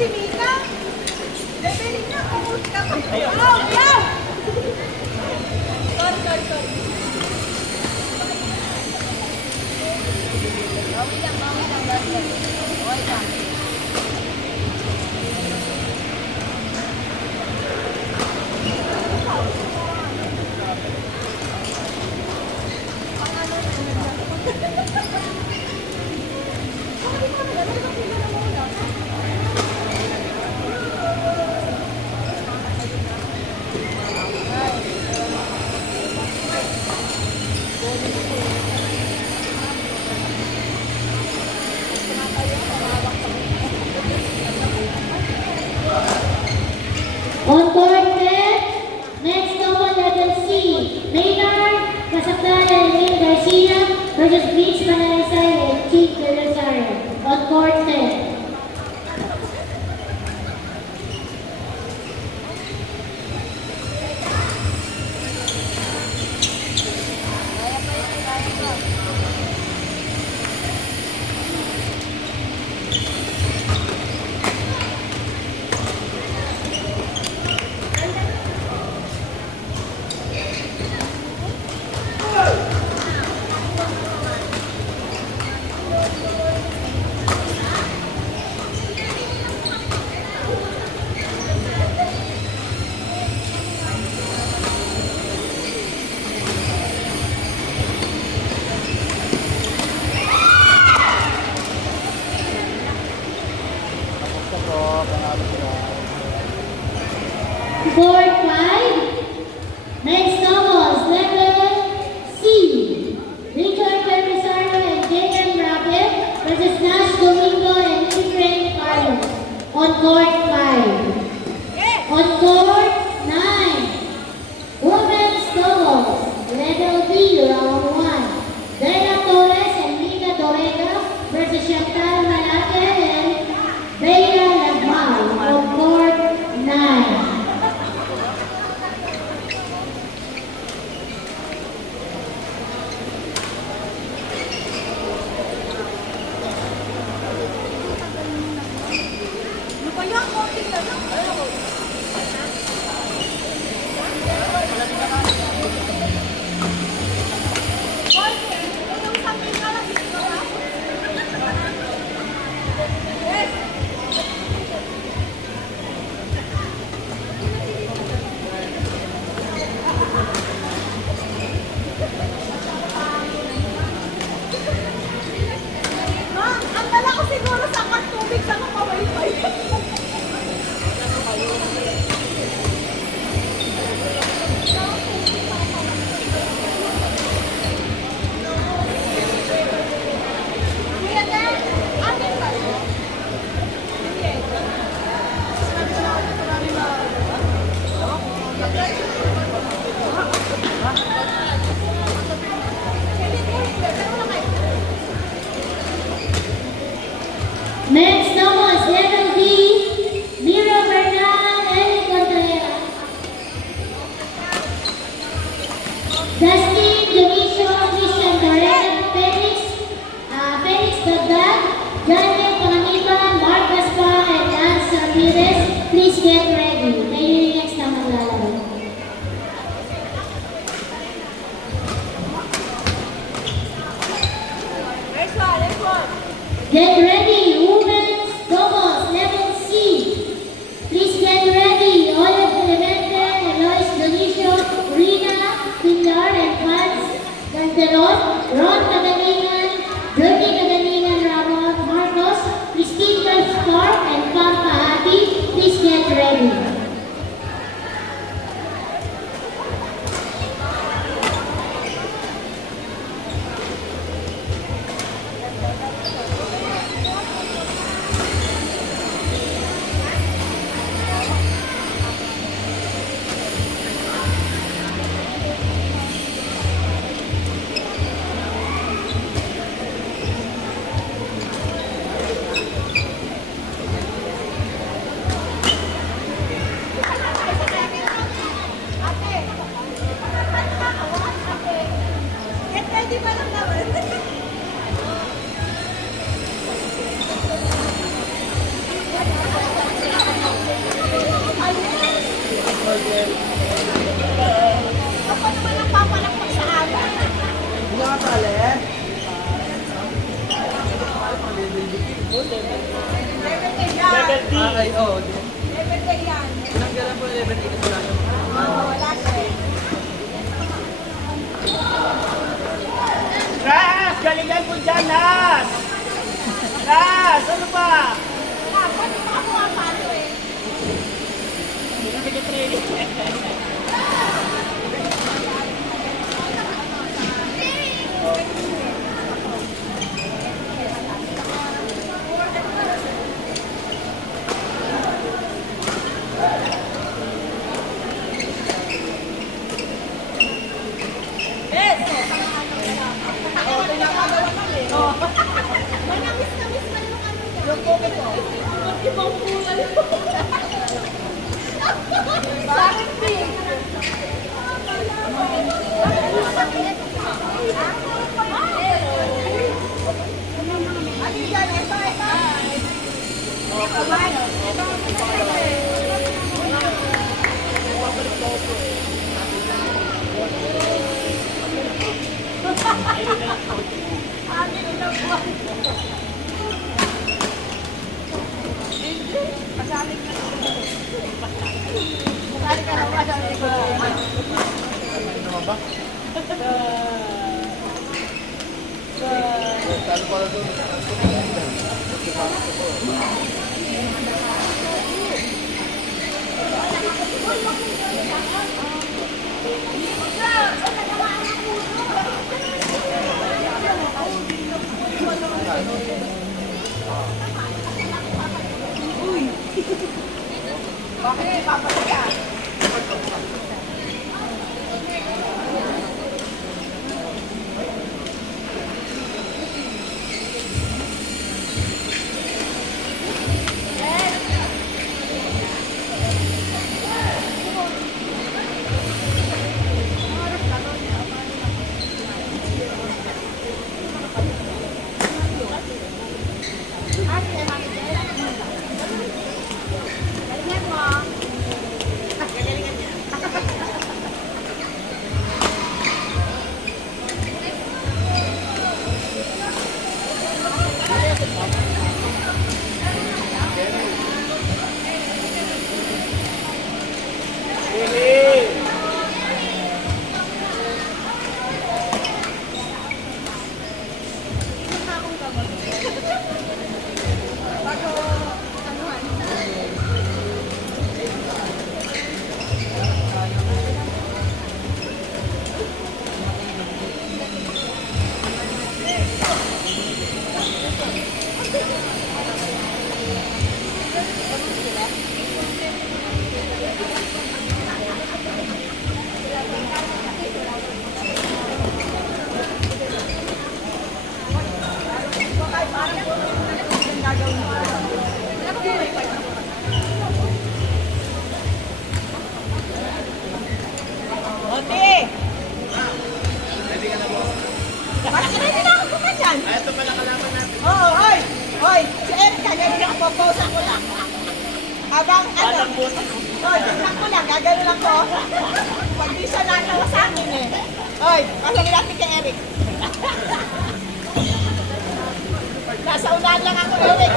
Si Mika, levelin niya, kumulit ka pa. Ayaw! Ayaw! Sorry. Bawi lang, okay lang. On court 10, next double level C, Maynard Casaclara and Will Garcia versus Beach Manalaysay and Chief Rosario. On court 10. Board 5, next doubles, level C, Richard Rosario and J.M. Rabbit versus Nash Domingo and Efrain Carlos. On court 5. On court 9, women's doubles, level B, round 1, Dana Torres and Mika Dorega versus Chantal Malate and Bea Lagmau. On court 9. Next doubles, level B, Mira Bernal and Eli Contreras. Dustin, Dionisio, Christian Dorena, Felix Dagdag, Daniel Panganiban, Mark Gaspar, and Lance Ramirez. Please get ready. Kayo yung next na maglalaro. Get ready, women's doubles, level C. Please get ready, Olive Clemente, Eloise Dionisio, Rina, Pilar, and Franz Ganteron. Ron Kagalingan, Journey Kagalingan Ramos, Marcos, Christine Gaspar, and Papa Ati. Please get ready. Get ready pa lang naman. Ako naman ang papalakpak sa amin. Level A yan. Level D. Level A yan. Oo, last year. Ras! Galingan mo dyan, Ras! Ras! Ano ba? Pwede pa ako ang paano eh. Manamis-namis man yung ano niya. Yung COVID ko. Ibang kulay. Bakit pink? Ano yan? Ito. Bakit? Papasok ka. Ready na ako kumanyan. Ito pala kalaman natin. Oo, hoy! Hoy! Si Erika, ganun ako, poposa ko lang. Abang ano? Parang butas. Hoy, tignan ko lang, gagano lang ko. Pag di siya natawa sa akin eh. Hoy, pasagin natin kay Eric. Nasa unahan lang ako, Eric.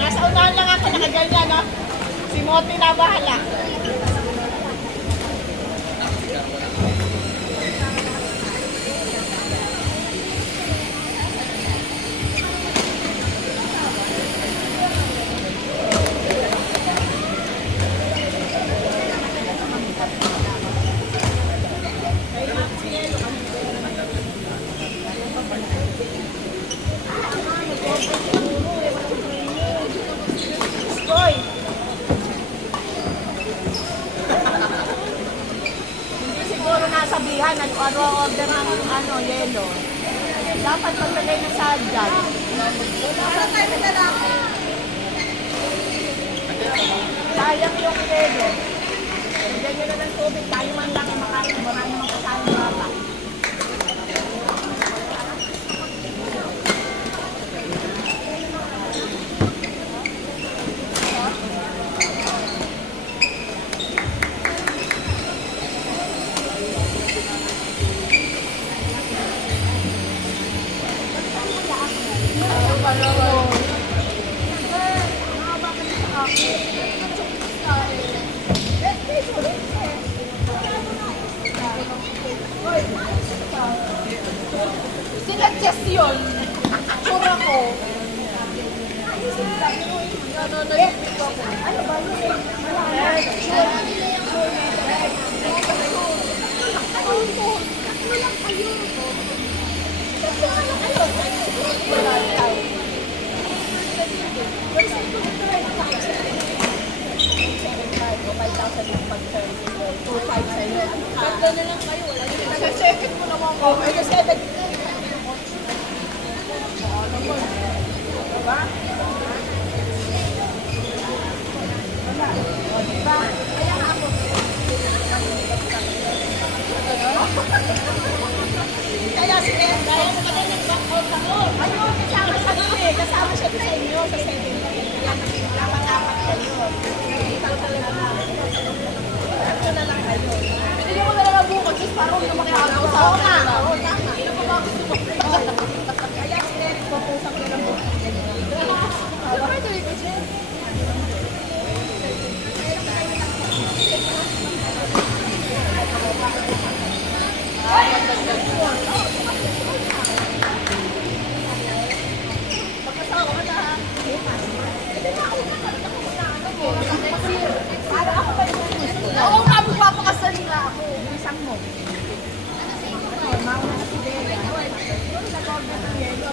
Nasa unahan lang ako, nakaganyan, no? Si Moti na bahala. nag-order ng ano, yelo. Dapat maglagay na sa dyan. Sayang yung yelo. Bigyan nyo na ng tubig. Tayo man lang yung makain. Marami mga kasama bata. Sinadjust yun. Tsura ko. Ano ba yun? Nag-second mo naman ko. Ay, nag-second. Diba? Diba? Kaya nga ako. Kaya si Ed, kaya mo ka na nag-back out ako. Ayun, kasama siya doon eh. Kasama siya sa inyo sa 7. Kaya dapat kayo. Ikaw talaga na. Ito na lang kayo. Pinili mo na lang ang buko, just para huwag na makiagaw sa akin. Oo nga. Oo, tama. Ino pa ba gusto mo? Kaya si Eric, pupusak na lang buko. Ano ba ito, Richard? Pagkasawa ka na ha? Hindi na ako para ako ba yung gusto? Oo nga, magpapakasal nga ako. Isang mo. Mauna na si Delia. Nag-order ng yelo.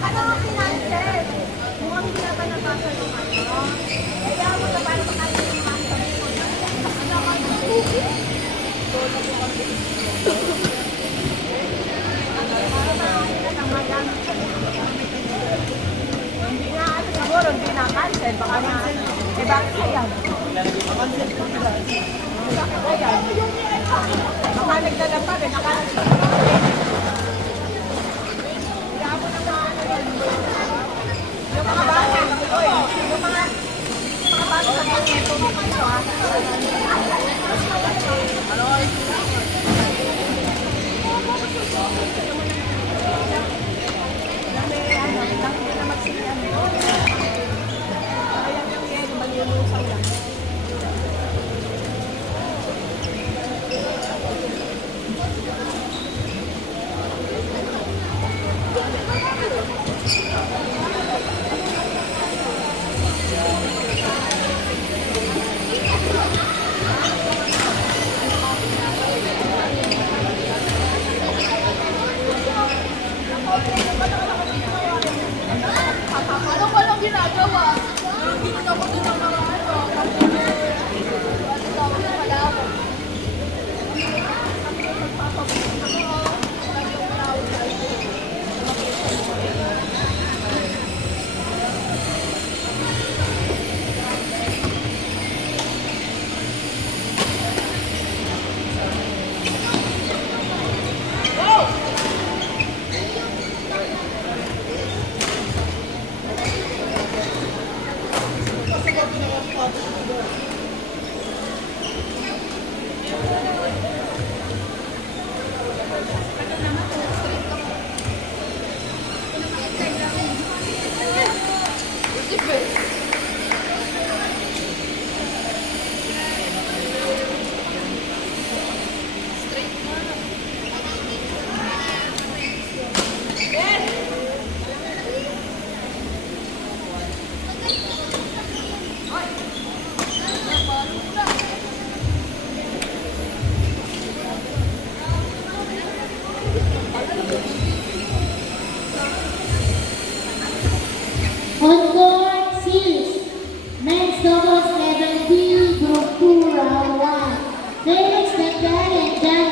Ano ang finances? Mukhang hindi na ba nabasa yung ano? Kaya mo na para makain yung mga kasi naman ang tubig. Hindi nga ano siguro, hindi na-cancel. Baka na, eh bakit kaya? Cancel ko sila. Bakit kaya? Baka nagdala pa rin, naka-cancel. Kaya mo na mga ano yan. Yung mga bata, yung mga bata sa mga ito dito ha. Ano ba lang ginagawa? Hindi ko na ako doon ang mga ano. Ano tawag na pala ako? On court, series. Men's doubles